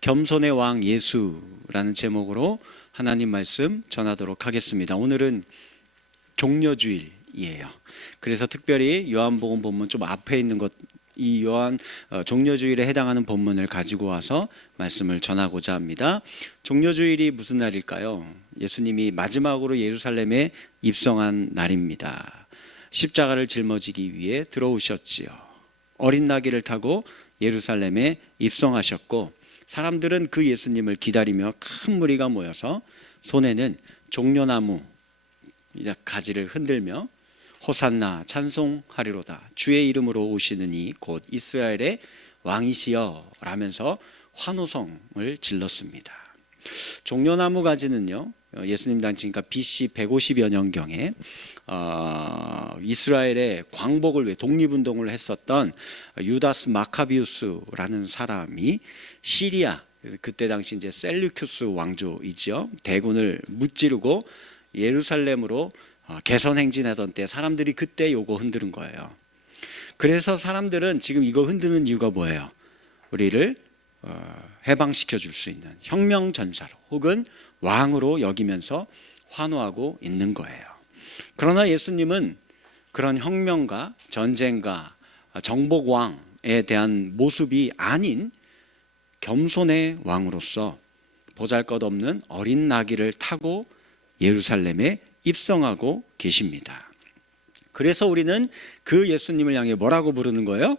겸손의 왕 예수라는 제목으로 하나님 말씀 전하도록 하겠습니다. 오늘은 종려주일이에요. 그래서 특별히 요한복음 본문 좀 앞에 있는 이 요한 종려주일에 해당하는 본문을 가지고 와서 말씀을 전하고자 합니다. 종려주일이 무슨 날일까요? 예수님이 마지막으로 예루살렘에 입성한 날입니다. 십자가를 짊어지기 위해 들어오셨지요. 어린 나귀를 타고 예루살렘에 입성하셨고, 사람들은 그 예수님을 기다리며 큰 무리가 모여서 손에는 종려나무 가지를 흔들며 호산나 찬송하리로다, 주의 이름으로 오시는 이 곧 이스라엘의 왕이시여 라면서 환호성을 질렀습니다. 종려나무 가지는요, 예수님 당시니까 BC 150여 년경에 이스라엘의 광복을 위해 독립운동을 했었던 유다스 마카비우스라는 사람이 시리아, 그때 당시 이제 셀류큐스 왕조이죠, 대군을 무찌르고 예루살렘으로 개선 행진하던 때 사람들이 그때 요거 흔드는 거예요. 그래서 사람들은 지금 이거 흔드는 이유가 뭐예요? 우리를 해방시켜 줄 수 있는 혁명 전사로 혹은 왕으로 여기면서 환호하고 있는 거예요. 그러나 예수님은 그런 혁명가, 전쟁가, 정복왕에 대한 모습이 아닌 겸손의 왕으로서 보잘것없는 어린 나귀를 타고 예루살렘에 입성하고 계십니다. 그래서 우리는 그 예수님을 향해 뭐라고 부르는 거예요?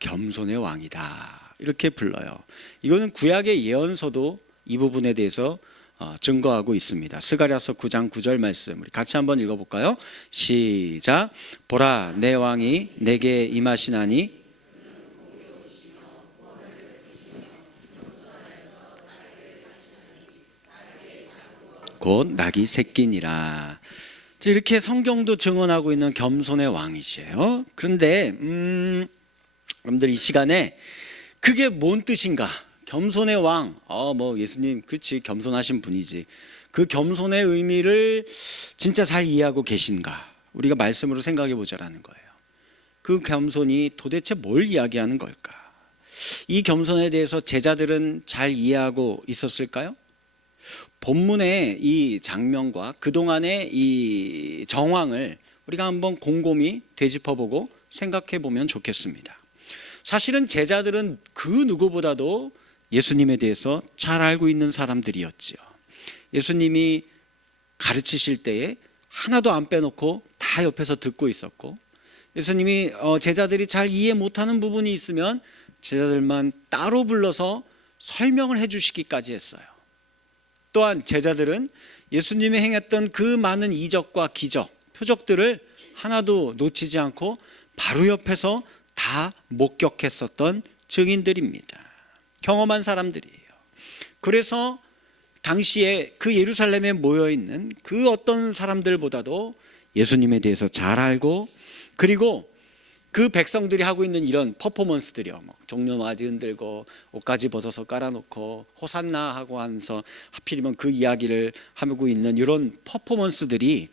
겸손의 왕이다, 이렇게 불러요. 이거는 구약의 예언서도 이 부분에 대해서 증거하고 있습니다. 스가랴서 9장 9절 말씀 우리 같이 한번 읽어볼까요? 시작. 보라, 내 왕이 내게 임하시나니 곧 낙이 새끼니라. 이렇게 성경도 증언하고 있는 겸손의 왕이시에요. 그런데 여러분들 이 시간에 그게 뭔 뜻인가? 겸손의 왕, 뭐 예수님 그렇지 겸손하신 분이지, 그 겸손의 의미를 진짜 잘 이해하고 계신가? 우리가 말씀으로 생각해 보자라는 거예요. 그 겸손이 도대체 뭘 이야기하는 걸까? 이 겸손에 대해서 제자들은 잘 이해하고 있었을까요? 본문의 이 장면과 그동안의 이 정황을 우리가 한번 곰곰이 되짚어보고 생각해 보면 좋겠습니다. 사실은 제자들은 그 누구보다도 예수님에 대해서 잘 알고 있는 사람들이었지요. 예수님이 가르치실 때에 하나도 안 빼놓고 다 옆에서 듣고 있었고, 예수님이 제자들이 잘 이해 못하는 부분이 있으면 제자들만 따로 불러서 설명을 해주시기까지 했어요. 또한 제자들은 예수님이 행했던 그 많은 이적과 기적, 표적들을 하나도 놓치지 않고 바로 옆에서 다 목격했었던 증인들입니다. 경험한 사람들이에요. 그래서 당시에 그 예루살렘에 모여있는 그 어떤 사람들보다도 예수님에 대해서 잘 알고, 그리고 그 백성들이 하고 있는 이런 퍼포먼스들이요, 종려나귀 흔들고 옷까지 벗어서 깔아놓고 호산나 하고 하면서 하필이면 그 이야기를 하고 있는 이런 퍼포먼스들이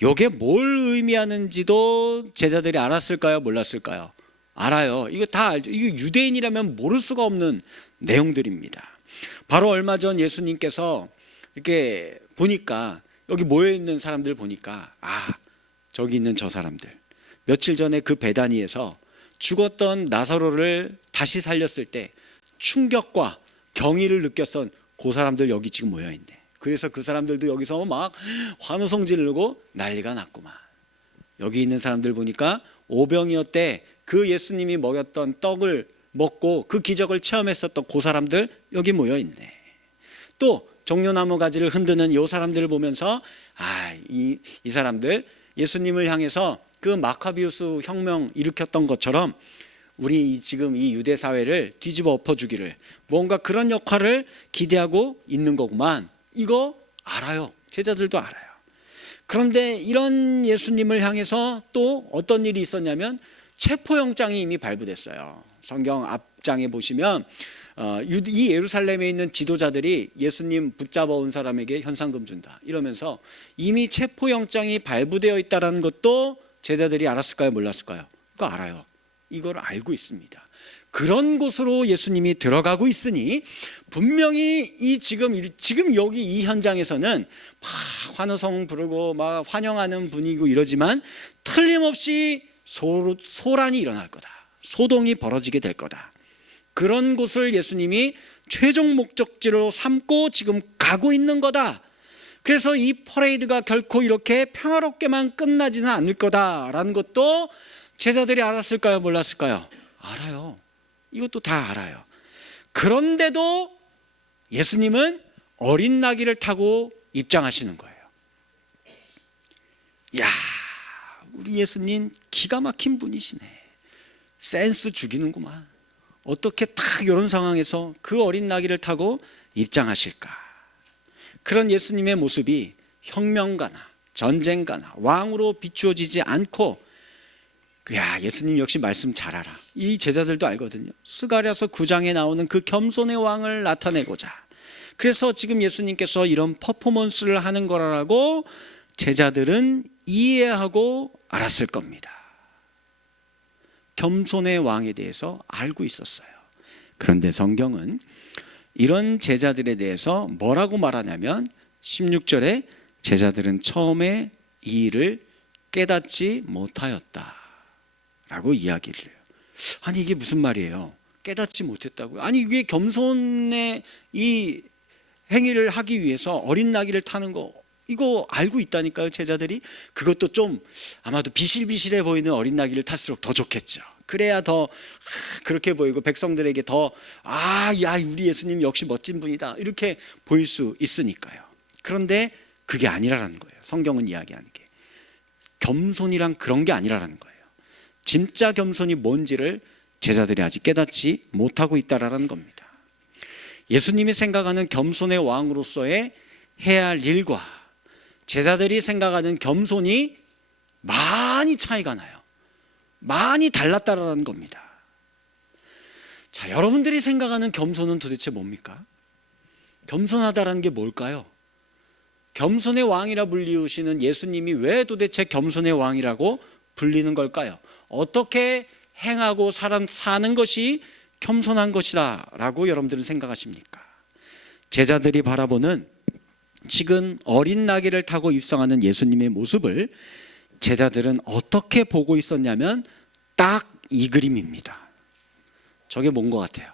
이게 뭘 의미하는지도 제자들이 알았을까요? 몰랐을까요? 알아요. 이거 다 알죠. 이거 유대인이라면 모를 수가 없는 내용들입니다. 바로 얼마 전 예수님께서 이렇게 보니까, 여기 모여있는 사람들 보니까, 저기 있는 저 사람들, 며칠 전에 그 베다니에서 죽었던 나사로를 다시 살렸을 때 충격과 경의를 느꼈던 그 사람들 여기 지금 모여있네. 그래서 그 사람들도 여기서 막 환호성 지르고 난리가 났구만. 여기 있는 사람들 보니까 오병이어때 그 예수님이 먹였던 떡을 먹고 그 기적을 체험했었던 그 사람들 여기 모여있네. 또 종려나무 가지를 흔드는 이 사람들을 보면서 이 사람들 예수님을 향해서 그 마카비우스 혁명 일으켰던 것처럼 우리 지금 이 유대 사회를 뒤집어 엎어주기를, 뭔가 그런 역할을 기대하고 있는 거구만. 이거 알아요. 제자들도 알아요. 그런데 이런 예수님을 향해서 또 어떤 일이 있었냐면 체포영장이 이미 발부됐어요. 성경 앞장에 보시면 이 예루살렘에 있는 지도자들이 예수님 붙잡아 온 사람에게 현상금 준다 이러면서 이미 체포영장이 발부되어 있다는 것도 제자들이 알았을까요? 몰랐을까요? 그거 알아요. 이걸 알고 있습니다. 그런 곳으로 예수님이 들어가고 있으니 분명히 지금 여기 이 현장에서는 막 환호성 부르고 막 환영하는 분위기고 이러지만 틀림없이 소란이 일어날 거다. 소동이 벌어지게 될 거다. 그런 곳을 예수님이 최종 목적지로 삼고 지금 가고 있는 거다. 그래서 이 퍼레이드가 결코 이렇게 평화롭게만 끝나지는 않을 거다라는 것도 제자들이 알았을까요? 몰랐을까요? 알아요. 이것도 다 알아요. 그런데도 예수님은 어린 나귀를 타고 입장하시는 거예요. 야, 우리 예수님 기가 막힌 분이시네. 센스 죽이는구만. 어떻게 딱 이런 상황에서 그 어린 나귀를 타고 입장하실까? 그런 예수님의 모습이 혁명가나 전쟁가나 왕으로 비추어지지 않고, 야, 예수님 역시 말씀 잘 알아. 이 제자들도 알거든요. 스가랴서 9장에 나오는 그 겸손의 왕을 나타내고자, 그래서 지금 예수님께서 이런 퍼포먼스를 하는 거라고 제자들은 이해하고 알았을 겁니다. 겸손의 왕에 대해서 알고 있었어요. 그런데 성경은 이런 제자들에 대해서 뭐라고 말하냐면 16절에 제자들은 처음에 이 일을 깨닫지 못하였다 라고 이야기를 해요. 아니, 이게 무슨 말이에요? 깨닫지 못했다고요? 아니, 이게 겸손의 이 행위를 하기 위해서 어린 나귀를 타는 거, 이거 알고 있다니까요, 제자들이. 그것도 좀 아마도 비실비실해 보이는 어린 나귀를 탈수록 더 좋겠죠. 그래야 더 그렇게 보이고 백성들에게 더 야, 우리 예수님 역시 멋진 분이다 이렇게 보일 수 있으니까요. 그런데 그게 아니라는 거예요. 성경은 이야기하는 게 겸손이란 그런 게 아니라는 거예요. 진짜 겸손이 뭔지를 제자들이 아직 깨닫지 못하고 있다라는 겁니다. 예수님이 생각하는 겸손의 왕으로서의 해야 할 일과 제자들이 생각하는 겸손이 많이 차이가 나요. 많이 달랐다라는 겁니다. 자, 여러분들이 생각하는 겸손은 도대체 뭡니까? 겸손하다라는 게 뭘까요? 겸손의 왕이라 불리우시는 예수님이 왜 도대체 겸손의 왕이라고 불리는 걸까요? 어떻게 행하고 사는 것이 겸손한 것이다 라고 여러분들은 생각하십니까? 제자들이 바라보는 지금 어린 나귀를 타고 입성하는 예수님의 모습을 제자들은 어떻게 보고 있었냐면 딱 이 그림입니다. 저게 뭔 것 같아요?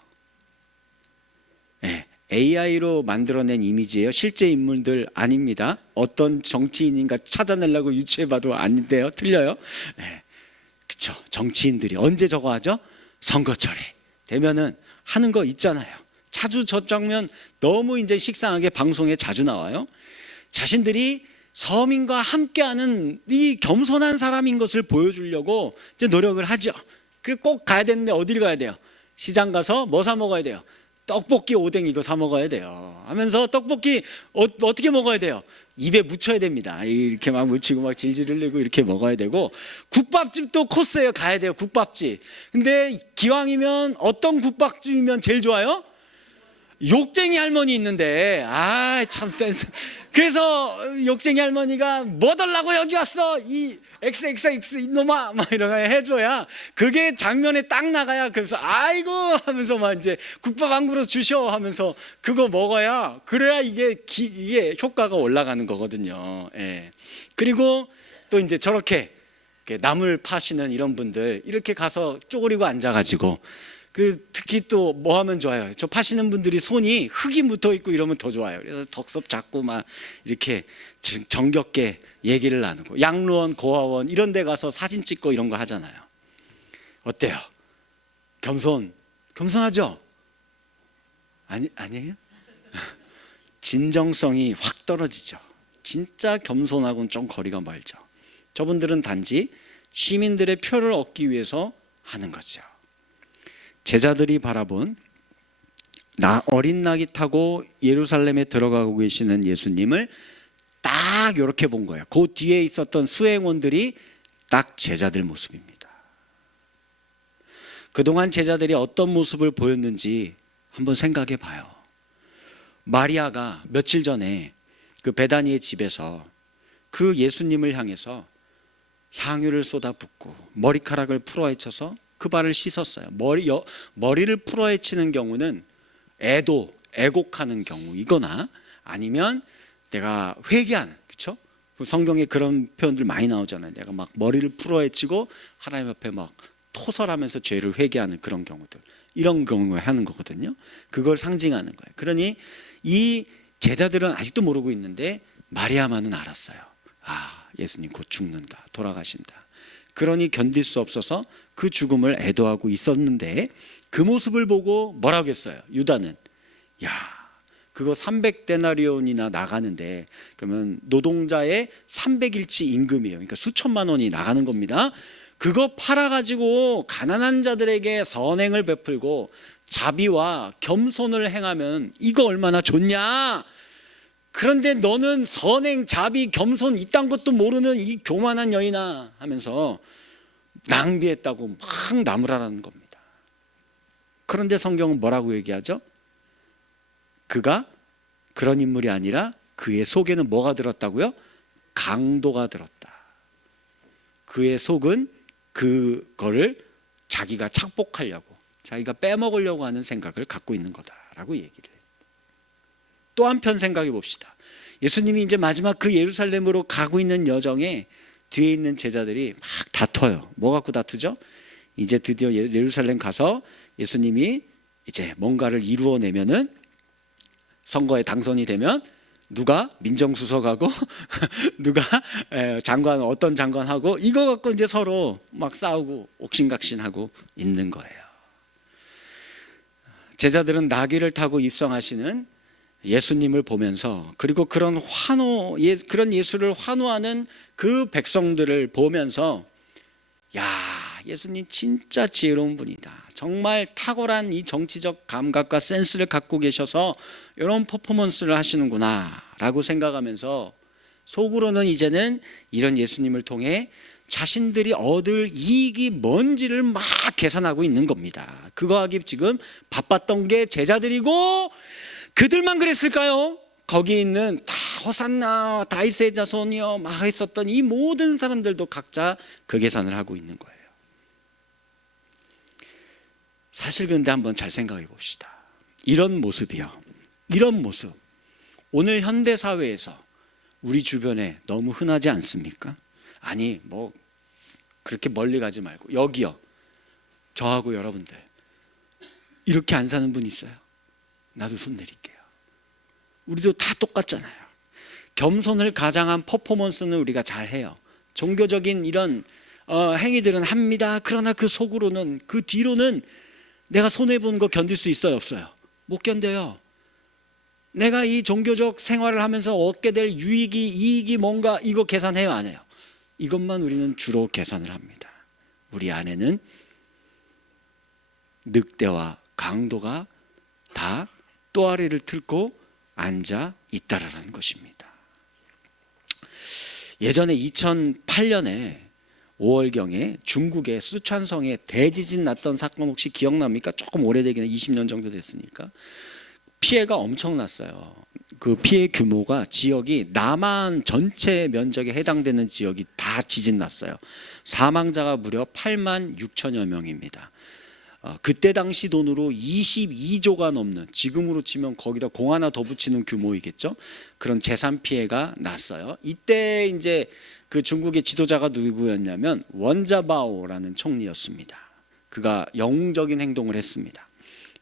네, AI로 만들어낸 이미지예요. 실제 인물들 아닙니다. 어떤 정치인인가 찾아내려고 유추해봐도 아닌데요. 틀려요. 네, 그렇죠. 정치인들이 언제 저거 하죠? 선거철에 되면은 하는 거 있잖아요. 자주 저 장면 너무 이제 식상하게 방송에 자주 나와요. 자신들이 서민과 함께하는 이 겸손한 사람인 것을 보여주려고 이제 노력을 하죠. 그리고 꼭 가야 되는데 어디를 가야 돼요? 시장 가서 뭐 사 먹어야 돼요? 떡볶이 오뎅 이거 사 먹어야 돼요 하면서 떡볶이 어떻게 먹어야 돼요? 입에 묻혀야 됩니다. 이렇게 막 묻히고 막 질질 흘리고 이렇게 먹어야 되고, 국밥집도 코스예요. 가야 돼요. 국밥집. 근데 기왕이면 어떤 국밥집이면 제일 좋아요? 욕쟁이 할머니 있는데 참 센스. 그래서 욕쟁이 할머니가 뭐 달라고 여기 왔어 이 XXX 이놈아 막 이러고 해줘야 그게 장면에 딱 나가야, 그래서 아이고 하면서 막 이제 국밥 한 그릇 주셔 하면서 그거 먹어야, 그래야 이게 효과가 올라가는 거거든요. 예. 그리고 또 이제 저렇게 나물 파시는 이런 분들 이렇게 가서 쪼그리고 앉아가지고 특히 또 뭐 하면 좋아요? 저 파시는 분들이 손이 흙이 묻어 있고 이러면 더 좋아요. 그래서 덕섭 잡고 막 이렇게 정겹게 얘기를 나누고, 양로원, 고아원 이런 데 가서 사진 찍고 이런 거 하잖아요. 어때요? 겸손하죠? 아니에요? 진정성이 확 떨어지죠. 진짜 겸손하고는 좀 거리가 멀죠. 저분들은 단지 시민들의 표를 얻기 위해서 하는 거죠. 제자들이 바라본 어린 나귀 타고 예루살렘에 들어가고 계시는 예수님을 딱 이렇게 본 거예요. 그 뒤에 있었던 수행원들이 딱 제자들 모습입니다. 그동안 제자들이 어떤 모습을 보였는지 한번 생각해 봐요. 마리아가 며칠 전에 그 베다니의 집에서 그 예수님을 향해서 향유를 쏟아붓고 머리카락을 풀어헤쳐서 그 발을 씻었어요. 머리를 풀어헤치는 경우는 애곡하는 경우이거나 아니면 내가 회개하는, 그렇죠? 성경에 그런 표현들 많이 나오잖아요. 내가 막 머리를 풀어헤치고 하나님 앞에 막 토설하면서 죄를 회개하는 그런 경우들, 이런 경우에 하는 거거든요. 그걸 상징하는 거예요. 그러니 이 제자들은 아직도 모르고 있는데 마리아만은 알았어요. 아, 예수님 곧 죽는다, 돌아가신다. 그러니 견딜 수 없어서 그 죽음을 애도하고 있었는데 그 모습을 보고 뭐라고 했어요? 유다는, 야, 그거 300데나리온이나 나가는데, 그러면 노동자의 300일치 임금이에요. 그러니까 수천만 원이 나가는 겁니다. 그거 팔아가지고 가난한 자들에게 선행을 베풀고 자비와 겸손을 행하면 이거 얼마나 좋냐. 그런데 너는 선행, 자비, 겸손 이딴 것도 모르는 이 교만한 여인아 하면서 낭비했다고 막 나무라라는 겁니다. 그런데 성경은 뭐라고 얘기하죠? 그가 그런 인물이 아니라 그의 속에는 뭐가 들었다고요? 강도가 들었다. 그의 속은 그거를 자기가 착복하려고, 자기가 빼먹으려고 하는 생각을 갖고 있는 거다라고 얘기를 해요. 또 한편 생각해 봅시다. 예수님이 이제 마지막 그 예루살렘으로 가고 있는 여정에 뒤에 있는 제자들이 막 다퉈요. 뭐 갖고 다투죠? 이제 드디어 예루살렘 가서 예수님이 이제 뭔가를 이루어내면은, 선거에 당선이 되면 누가 민정수석하고 누가 장관, 어떤 장관하고, 이거 갖고 이제 서로 막 싸우고 옥신각신하고 있는 거예요. 제자들은 나귀를 타고 입성하시는 예수님을 보면서, 그리고 그런 예수를 환호하는 그 백성들을 보면서, 야, 예수님 진짜 지혜로운 분이다. 정말 탁월한 이 정치적 감각과 센스를 갖고 계셔서 이런 퍼포먼스를 하시는구나 라고 생각하면서, 속으로는 이제는 이런 예수님을 통해 자신들이 얻을 이익이 뭔지를 막 계산하고 있는 겁니다. 그거 하기 지금 바빴던 게 제자들이고, 그들만 그랬을까요? 거기 있는 다 호산나 다윗의 자손이여 막 했었던 이 모든 사람들도 각자 그 계산을 하고 있는 거예요. 사실 그런데 한번 잘 생각해 봅시다. 이런 모습이요, 이런 모습 오늘 현대 사회에서 우리 주변에 너무 흔하지 않습니까? 아니 뭐 그렇게 멀리 가지 말고 여기요, 저하고 여러분들 이렇게 안 사는 분 있어요? 나도 손 내릴게요. 우리도 다 똑같잖아요. 겸손을 가장한 퍼포먼스는 우리가 잘해요. 종교적인 이런 행위들은 합니다. 그러나 그 속으로는, 그 뒤로는 내가 손해보는 거 견딜 수 있어요, 없어요? 못 견뎌요. 내가 이 종교적 생활을 하면서 얻게 될 이익이 뭔가, 이거 계산해요, 안 해요? 이것만 우리는 주로 계산을 합니다. 우리 안에는 늑대와 강도가 다 또아리를 틀고 앉아 있다라는 것입니다. 예전에 2008년에 5월경에 중국의 수촨성에 대지진 났던 사건 혹시 기억납니까? 조금 오래되긴 20년 정도 됐으니까. 피해가 엄청났어요. 그 피해 규모가, 지역이 남한 전체 면적에 해당되는 지역이 다 지진 났어요. 사망자가 무려 8만 6천여 명입니다. 그때 당시 돈으로 22조가 넘는, 지금으로 치면 거기다 공 하나 더 붙이는 규모이겠죠. 그런 재산 피해가 났어요. 이때 이제 그 중국의 지도자가 누구였냐면 원자바오라는 총리였습니다. 그가 영웅적인 행동을 했습니다.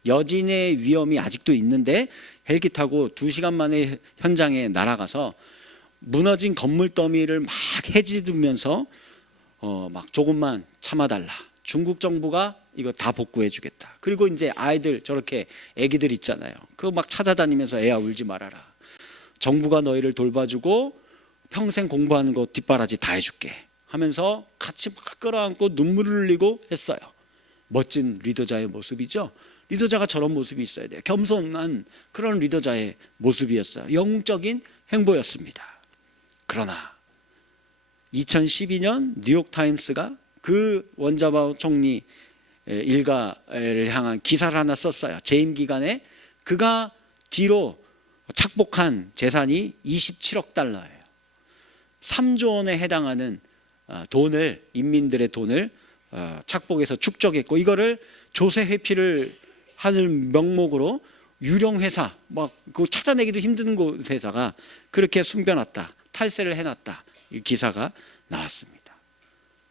여진의 위험이 아직도 있는데 헬기 타고 2시간 만에 현장에 날아가서 무너진 건물 더미를 막 해지으면서 막 조금만 참아달라, 중국 정부가 이거 다 복구해 주겠다. 그리고 이제 아이들, 저렇게 애기들 있잖아요, 그거 막 찾아다니면서 애야 울지 말아라, 정부가 너희를 돌봐주고 평생 공부하는 거 뒷바라지 다 해줄게 하면서 같이 막 끌어안고 눈물을 흘리고 했어요. 멋진 리더자의 모습이죠. 리더자가 저런 모습이 있어야 돼요. 겸손한 그런 리더자의 모습이었어요. 영웅적인 행보였습니다. 그러나 2012년 뉴욕타임스가 그 원자바오 총리 일가를 향한 기사를 하나 썼어요. 재임 기간에 그가 뒤로 착복한 재산이 27억 달러예요. 3조 원에 해당하는 돈을, 인민들의 돈을 착복해서 축적했고, 이거를 조세 회피를 하는 명목으로 유령 회사 막 그 찾아내기도 힘든 곳에다가 그렇게 숨겨놨다, 탈세를 해놨다, 이 기사가 나왔습니다.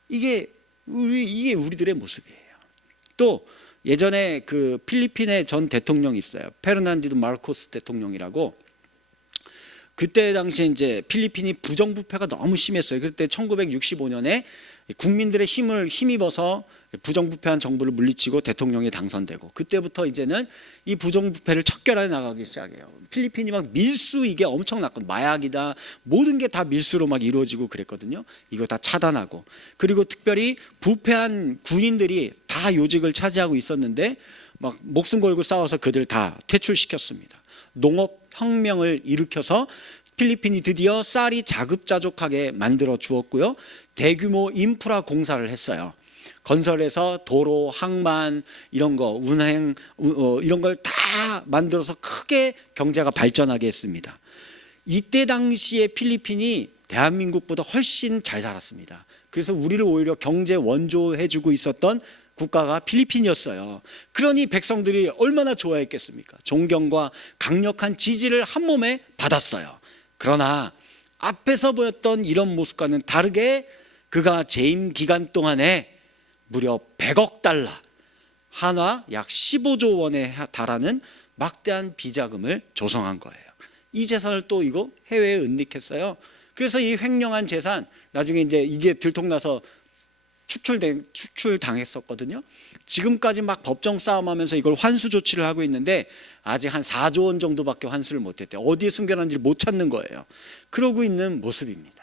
이게 우리들의 모습이에요. 또 예전에 그 필리핀의 전 대통령이 있어요. 페르난디도 마르코스 대통령이라고. 그때 당시에 이제 필리핀이 부정부패가 너무 심했어요. 그때 1965년에 국민들의 힘을 힘입어서 부정부패한 정부를 물리치고 대통령이 당선되고, 그때부터 이제는 이 부정부패를 척결해 나가기 시작해요. 필리핀이 막 밀수, 이게 엄청났거든요. 마약이다, 모든 게 다 밀수로 막 이루어지고 그랬거든요. 이거 다 차단하고, 그리고 특별히 부패한 군인들이 다 요직을 차지하고 있었는데 막 목숨 걸고 싸워서 그들 다 퇴출시켰습니다. 농업 혁명을 일으켜서 필리핀이 드디어 쌀이 자급자족하게 만들어 주었고요. 대규모 인프라 공사를 했어요. 건설해서 도로, 항만 이런 거, 운행 이런 걸 다 만들어서 크게 경제가 발전하게 했습니다. 이때 당시에 필리핀이 대한민국보다 훨씬 잘 살았습니다. 그래서 우리를 오히려 경제 원조해주고 있었던 국가가 필리핀이었어요. 그러니 백성들이 얼마나 좋아했겠습니까? 존경과 강력한 지지를 한 몸에 받았어요. 그러나 앞에서 보였던 이런 모습과는 다르게 그가 재임 기간 동안에 무려 100억 달러, 한화 약 15조 원에 달하는 막대한 비자금을 조성한 거예요. 이 재산을 또 이거 해외에 은닉했어요. 그래서 이 횡령한 재산, 나중에 이제 이게 들통나서 추출당했었거든요. 지금까지 막 법정 싸움하면서 이걸 환수 조치를 하고 있는데 아직 한 4조 원 정도밖에 환수를 못했대요. 어디에 숨겨놨는지 못 찾는 거예요. 그러고 있는 모습입니다.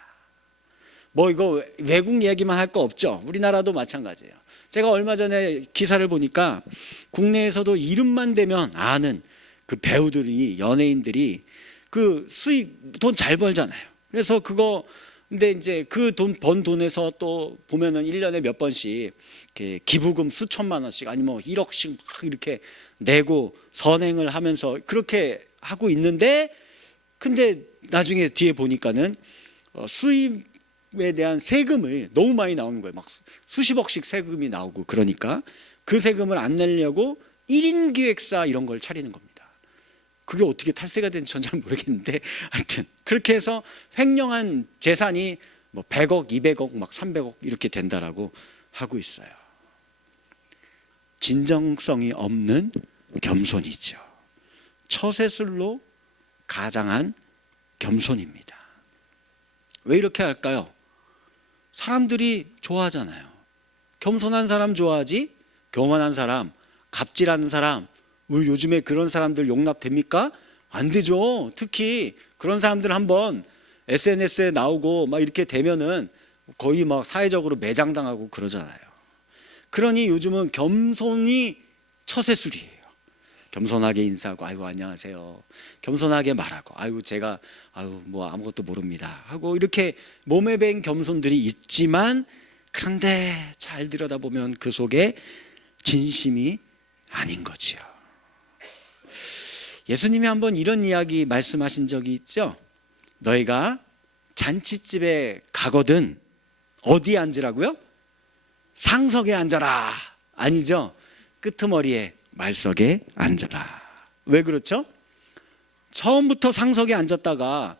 뭐 이거 외국 얘기만 할 거 없죠. 우리나라도 마찬가지예요. 제가 얼마 전에 기사를 보니까 국내에서도 이름만 대면 아는 그 배우들이, 연예인들이 그 수익 돈 잘 벌잖아요. 그래서 그거 근데 이제 그 번 돈에서 또 보면은 1년에 몇 번씩 이렇게 기부금 수천만 원씩 아니면 1억씩 막 이렇게 내고 선행을 하면서 그렇게 하고 있는데, 근데 나중에 뒤에 보니까는 수입에 대한 세금을 너무 많이 나오는 거예요. 막 수십억씩 세금이 나오고, 그러니까 그 세금을 안 내려고 1인 기획사 이런 걸 차리는 겁니다. 그게 어떻게 탈세가 되는지 전 잘 모르겠는데, 하여튼 그렇게 해서 횡령한 재산이 뭐 100억, 200억, 막 300억 이렇게 된다라고 하고 있어요. 진정성이 없는 겸손이죠. 처세술로 가장한 겸손입니다. 왜 이렇게 할까요? 사람들이 좋아하잖아요. 겸손한 사람 좋아하지, 교만한 사람, 갑질하는 사람, 뭐 요즘에 그런 사람들 용납됩니까? 안 되죠. 특히 그런 사람들 한번 SNS에 나오고 막 이렇게 되면은 거의 막 사회적으로 매장당하고 그러잖아요. 그러니 요즘은 겸손이 처세술이에요. 겸손하게 인사하고, 아이고 안녕하세요, 겸손하게 말하고, 아이고 제가 뭐 아무것도 모릅니다 하고, 이렇게 몸에 밴 겸손들이 있지만, 그런데 잘 들여다보면 그 속에 진심이 아닌 거지요. 예수님이 한번 이런 이야기 말씀하신 적이 있죠. 너희가 잔치집에 가거든 어디에 앉으라고요? 상석에 앉아라. 아니죠. 끄트머리에 말석에 앉아라. 왜 그렇죠? 처음부터 상석에 앉았다가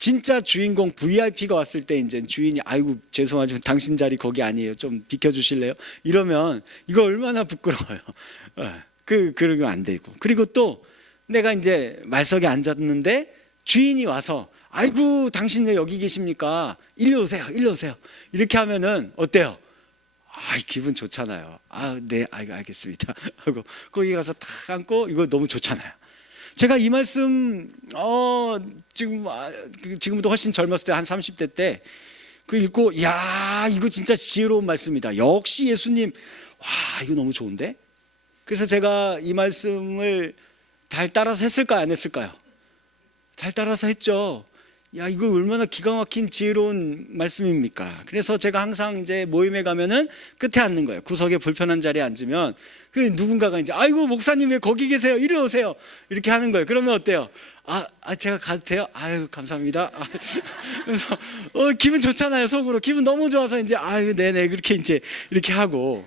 진짜 주인공 VIP가 왔을 때 이제 주인이 아이고 죄송하지만 당신 자리 거기 아니에요, 좀 비켜주실래요? 이러면 이거 얼마나 부끄러워요. 그런 거 안 되고, 그리고 또 내가 이제 말석에 앉았는데 주인이 와서 아이고 당신 왜 여기 계십니까? 일로 오세요, 일로 오세요. 이렇게 하면은 어때요? 기분 좋잖아요. 네, 알겠습니다 하고 거기 가서 탁 앉고, 이거 너무 좋잖아요. 제가 이 말씀 지금부터 훨씬 젊었을 때 한 30대 때 그 읽고, 야 이거 진짜 지혜로운 말씀이다. 역시 예수님, 와 이거 너무 좋은데. 그래서 제가 이 말씀을 잘 따라서 했을까요, 안 했을까요? 잘 따라서 했죠. 야 이거 얼마나 기가 막힌 지혜로운 말씀입니까? 그래서 제가 항상 이제 모임에 가면은 끝에 앉는 거예요. 구석에 불편한 자리에 앉으면 그 누군가가 이제 아이고 목사님 왜 거기 계세요? 이리 오세요. 이렇게 하는 거예요. 그러면 어때요? 제가 가도 돼요? 아유, 감사합니다. 그래서 기분 좋잖아요. 속으로 기분 너무 좋아서 이제 아유, 네네, 그렇게 이제 이렇게 하고.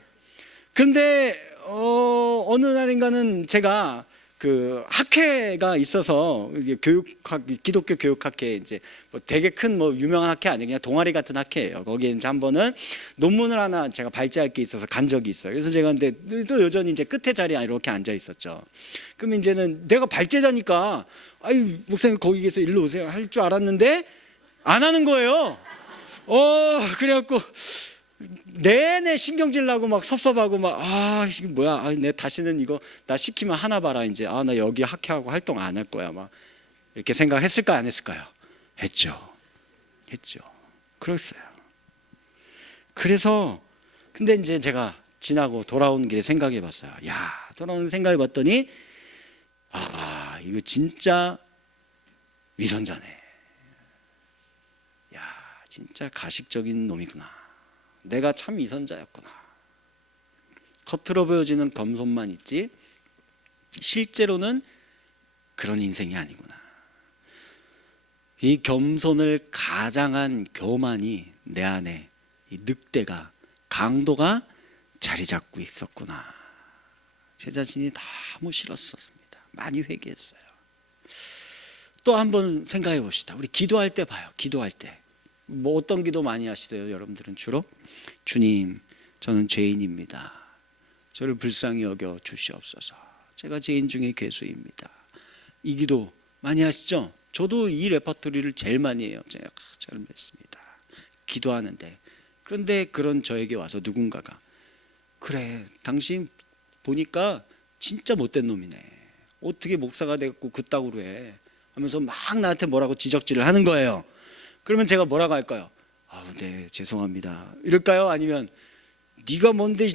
그런데 어느 날인가는 제가 그 학회가 있어서 이게 기독교 교육학회, 이제 뭐 되게 큰 뭐 유명한 학회 아니에요. 그냥 동아리 같은 학회예요. 거기에 이제 한 번은 논문을 하나 제가 발제할 게 있어서 간 적이 있어요. 그래서 제가 근데 또 여전히 이제 끝에 자리에 이렇게 앉아 있었죠. 그럼 이제는 내가 발제자니까 아유, 목사님 거기 계세요, 일로 오세요 할 줄 알았는데 안 하는 거예요. 그래갖고 내내 신경질 나고 막 섭섭하고 막 이게 뭐야, 내 다시는 이거 나 시키면 하나 봐라, 이제 나 여기 학회하고 활동 안 할 거야, 막 이렇게 생각했을까요, 안 했을까요? 했죠. 그랬어요. 그래서 근데 이제 제가 지나고 돌아오는 길에 생각해 봤어요. 돌아오는 생각해 봤더니 이거 진짜 위선자네. 진짜 가식적인 놈이구나. 내가 참 위선자였구나. 겉으로 보여지는 겸손만 있지 실제로는 그런 인생이 아니구나. 이 겸손을 가장한 교만이 내 안에, 이 늑대가, 강도가 자리 잡고 있었구나. 제 자신이 너무 싫었습니다. 많이 회개했어요. 또 한번 생각해 봅시다. 우리 기도할 때 봐요. 기도할 때 뭐 어떤 기도 많이 하시세요, 여러분들은? 주로 주님, 저는 죄인입니다. 저를 불쌍히 여겨 주시옵소서. 제가 죄인 중에 괴수입니다. 이 기도 많이 하시죠? 저도 이 레퍼토리를 제일 많이 해요. 제가 잘 맺습니다. 기도하는데. 그런데 그런 저에게 와서 누군가가 그래, 당신 보니까 진짜 못된 놈이네. 어떻게 목사가 됐고 그따구로 해 하면서 막 나한테 뭐라고 지적질을 하는 거예요. 그러면 제가 뭐라고 할까요? 네, 죄송합니다 이럴까요? 아니면 네가 뭔데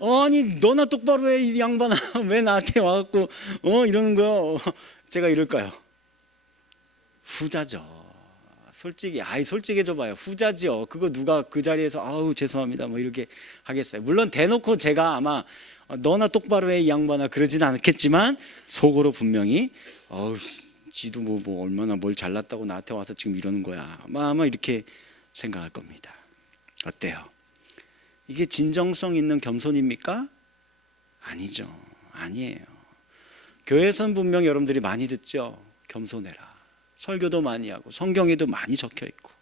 아니 너나 똑바로 해, 이 양반아, 왜 나한테 와갖고 이러는 거야? 제가 이럴까요? 후자죠. 솔직해져 봐요. 후자지요. 그거 누가 그 자리에서 죄송합니다 뭐 이렇게 하겠어요? 물론 대놓고 제가 아마 너나 똑바로 해, 이 양반아, 그러진 않겠지만 속으로 분명히 지도 뭐 얼마나 뭘 잘났다고 나한테 와서 지금 이러는 거야, 아마 이렇게 생각할 겁니다. 어때요? 이게 진정성 있는 겸손입니까? 아니죠. 아니에요. 교회에서는 분명 여러분들이 많이 듣죠. 겸손해라. 설교도 많이 하고 성경에도 많이 적혀 있고,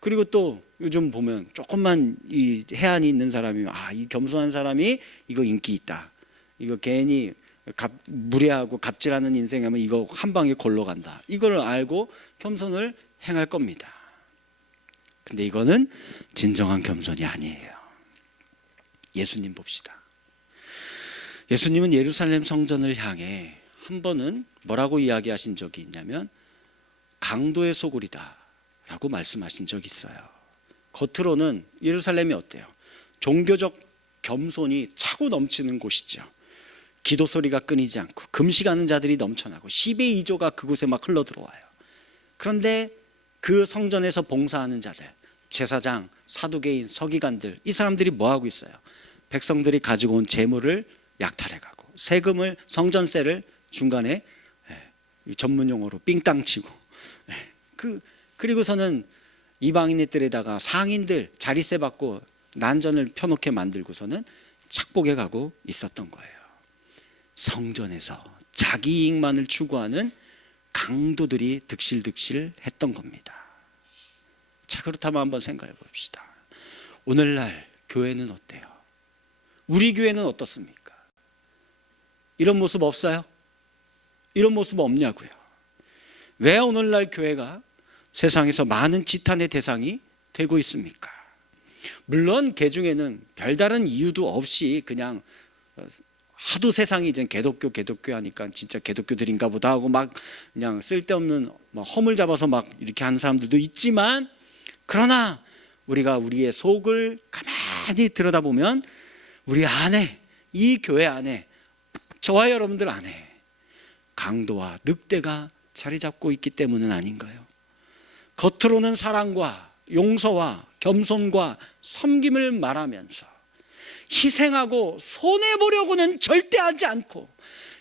그리고 또 요즘 보면 조금만 이 해안이 있는 사람이 이 겸손한 사람이 이거 인기 있다, 이거 괜히 무례하고 갑질하는 인생하면 이거 한 방에 골로 간다, 이걸 알고 겸손을 행할 겁니다. 근데 이거는 진정한 겸손이 아니에요. 예수님 봅시다. 예수님은 예루살렘 성전을 향해 한 번은 뭐라고 이야기하신 적이 있냐면 강도의 소굴이다 라고 말씀하신 적이 있어요. 겉으로는 예루살렘이 어때요? 종교적 겸손이 차고 넘치는 곳이죠. 기도 소리가 끊이지 않고 금식하는 자들이 넘쳐나고 10의 2조가 그곳에 막 흘러들어와요. 그런데 그 성전에서 봉사하는 자들, 제사장, 사두개인, 서기관들, 이 사람들이 뭐하고 있어요? 백성들이 가지고 온 재물을 약탈해가고 세금을, 성전세를 중간에 전문 용어로 삥땅 치고, 그리고서는 이방인들에다가 상인들 자리세 받고 난전을 펴놓게 만들고서는 착복해 가고 있었던 거예요. 성전에서 자기 이익만을 추구하는 강도들이 득실득실 했던 겁니다. 자, 그렇다면 한번 생각해 봅시다. 오늘날 교회는 어때요? 우리 교회는 어떻습니까? 이런 모습 없어요? 이런 모습 없냐고요. 왜 오늘날 교회가 세상에서 많은 지탄의 대상이 되고 있습니까? 물론 그 중에는 별다른 이유도 없이 그냥 하도 세상이 이제 기독교 하니까 진짜 기독교들인가 보다 하고 막 그냥 쓸데없는 허물 잡아서 막 이렇게 하는 사람들도 있지만, 그러나 우리가 우리의 속을 가만히 들여다보면 우리 안에, 이 교회 안에, 저와 여러분들 안에 강도와 늑대가 자리 잡고 있기 때문은 아닌가요? 겉으로는 사랑과 용서와 겸손과 섬김을 말하면서 희생하고 손해보려고는 절대 하지 않고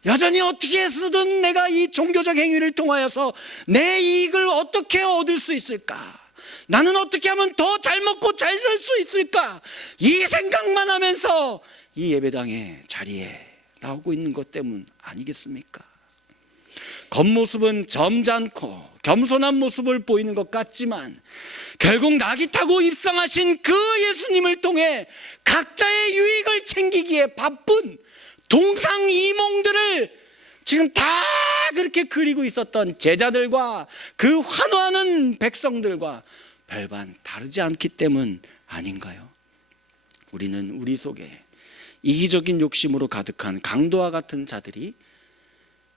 여전히 어떻게 해서든 내가 이 종교적 행위를 통하여서 내 이익을 어떻게 얻을 수 있을까? 나는 어떻게 하면 더 잘 먹고 잘 살 수 있을까? 이 생각만 하면서 이 예배당의 자리에 나오고 있는 것 때문 아니겠습니까? 겉모습은 점잖고 겸손한 모습을 보이는 것 같지만 결국 낙이 타고 입성하신 그 예수님을 통해 각자의 유익을 챙기기에 바쁜 동상이몽들을 지금 다 그렇게 그리고 있었던 제자들과 그 환호하는 백성들과 별반 다르지 않기 때문 아닌가요? 우리는 우리 속에 이기적인 욕심으로 가득한 강도와 같은 자들이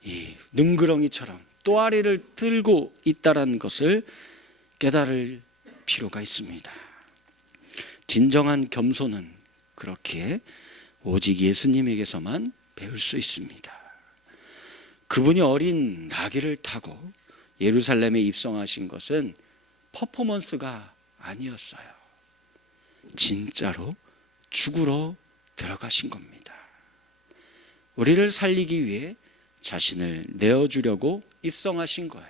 이 능그렁이처럼 또아리를 들고 있다는 것을 깨달을 필요가 있습니다. 진정한 겸손은 그렇게 오직 예수님에게서만 배울 수 있습니다. 그분이 어린 나귀를 타고 예루살렘에 입성하신 것은 퍼포먼스가 아니었어요. 진짜로 죽으러 들어가신 겁니다. 우리를 살리기 위해 자신을 내어주려고 입성하신 거예요.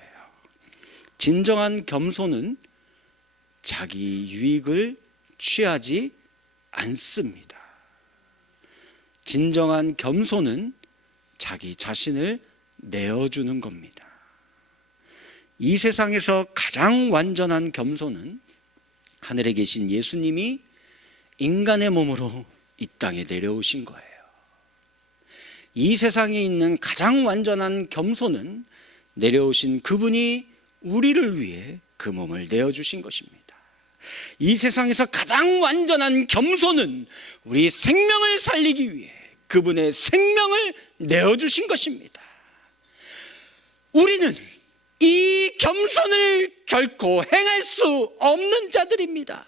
진정한 겸손은 자기 유익을 취하지 않습니다. 진정한 겸손은 자기 자신을 내어주는 겁니다. 이 세상에서 가장 완전한 겸손은 하늘에 계신 예수님이 인간의 몸으로 이 땅에 내려오신 거예요. 이 세상에 있는 가장 완전한 겸손은 내려오신 그분이 우리를 위해 그 몸을 내어주신 것입니다. 이 세상에서 가장 완전한 겸손은 우리 생명을 살리기 위해 그분의 생명을 내어주신 것입니다. 우리는 이 겸손을 결코 행할 수 없는 자들입니다.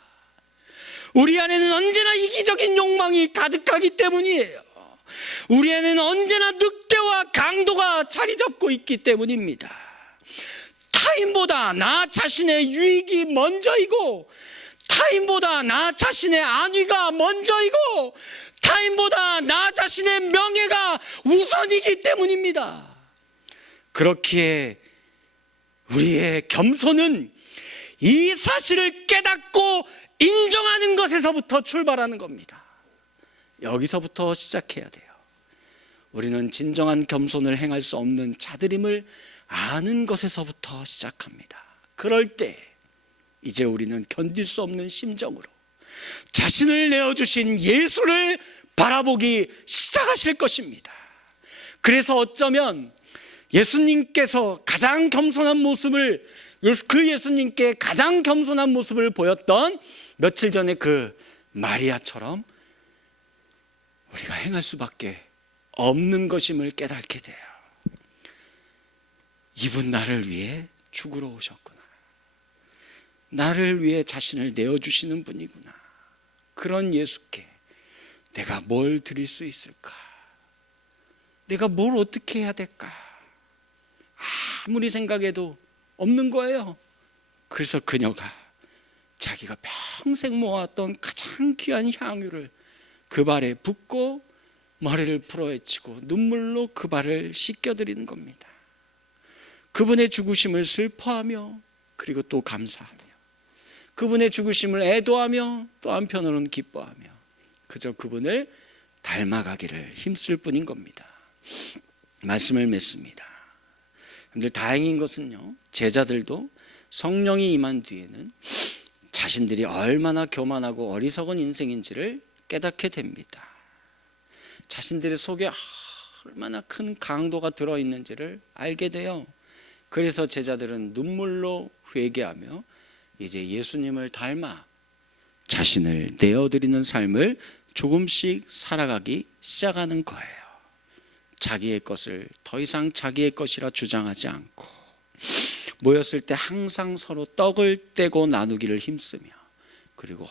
우리 안에는 언제나 이기적인 욕망이 가득하기 때문이에요. 우리 안에는 언제나 늑대와 강도가 자리 잡고 있기 때문입니다. 타인보다 나 자신의 유익이 먼저이고, 타인보다 나 자신의 안위가 먼저이고, 타인보다 나 자신의 명예가 우선이기 때문입니다. 그렇기에 우리의 겸손은 이 사실을 깨닫고 인정하는 것에서부터 출발하는 겁니다. 여기서부터 시작해야 돼요. 우리는 진정한 겸손을 행할 수 없는 자들임을 아는 것에서부터 시작합니다. 그럴 때 이제 우리는 견딜 수 없는 심정으로 자신을 내어주신 예수를 바라보기 시작하실 것입니다. 그래서 어쩌면 예수님께서 가장 겸손한 모습을, 그 예수님께 가장 겸손한 모습을 보였던 며칠 전에 그 마리아처럼 우리가 행할 수밖에 없는 것임을 깨닫게 돼요. 이분 나를 위해 죽으러 오셨구나. 나를 위해 자신을 내어주시는 분이구나. 그런 예수께 내가 뭘 드릴 수 있을까? 내가 뭘 어떻게 해야 될까? 아무리 생각해도 없는 거예요. 그래서 그녀가 자기가 평생 모았던 가장 귀한 향유를 그 발에 붓고 머리를 풀어헤치고 눈물로 그 발을 씻겨드리는 겁니다. 그분의 죽으심을 슬퍼하며 그리고 또 감사하며, 그분의 죽으심을 애도하며 또 한편으로는 기뻐하며 그저 그분을 닮아가기를 힘쓸 뿐인 겁니다. 말씀을 맺습니다. 여러분들, 다행인 것은요, 제자들도 성령이 임한 뒤에는 자신들이 얼마나 교만하고 어리석은 인생인지를 깨닫게 됩니다. 자신들의 속에 얼마나 큰 강도가 들어있는지를 알게 돼요. 그래서 제자들은 눈물로 회개하며 이제 예수님을 닮아 자신을 내어드리는 삶을 조금씩 살아가기 시작하는 거예요. 자기의 것을 더 이상 자기의 것이라 주장하지 않고, 모였을 때 항상 서로 떡을 떼고 나누기를 힘쓰며, 그리고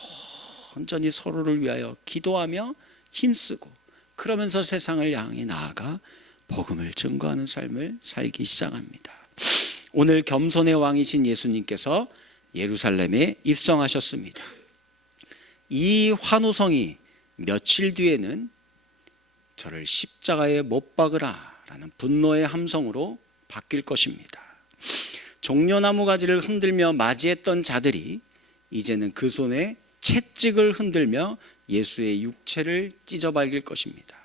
온전히 서로를 위하여 기도하며 힘쓰고, 그러면서 세상을 향해 나아가 복음을 증거하는 삶을 살기 시작합니다. 오늘 겸손의 왕이신 예수님께서 예루살렘에 입성하셨습니다. 이 환호성이 며칠 뒤에는 저를 십자가에 못 박으라 라는 분노의 함성으로 바뀔 것입니다. 종려나무 가지를 흔들며 맞이했던 자들이 이제는 그 손에 채찍을 흔들며 예수의 육체를 찢어발길 것입니다.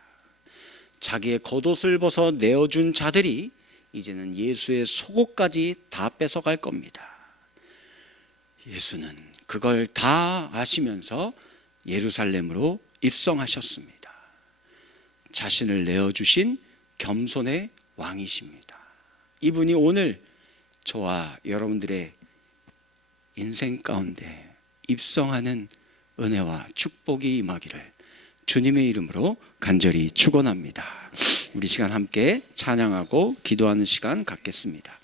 자기의 겉옷을 벗어 내어준 자들이 이제는 예수의 속옷까지 다 뺏어갈 겁니다. 예수는 그걸 다 아시면서 예루살렘으로 입성하셨습니다. 자신을 내어주신 겸손의 왕이십니다. 이분이 오늘 저와 여러분들의 인생 가운데 입성하는 은혜와 축복이 임하기를 주님의 이름으로 간절히 축원합니다. 우리 시간 함께 찬양하고 기도하는 시간 갖겠습니다.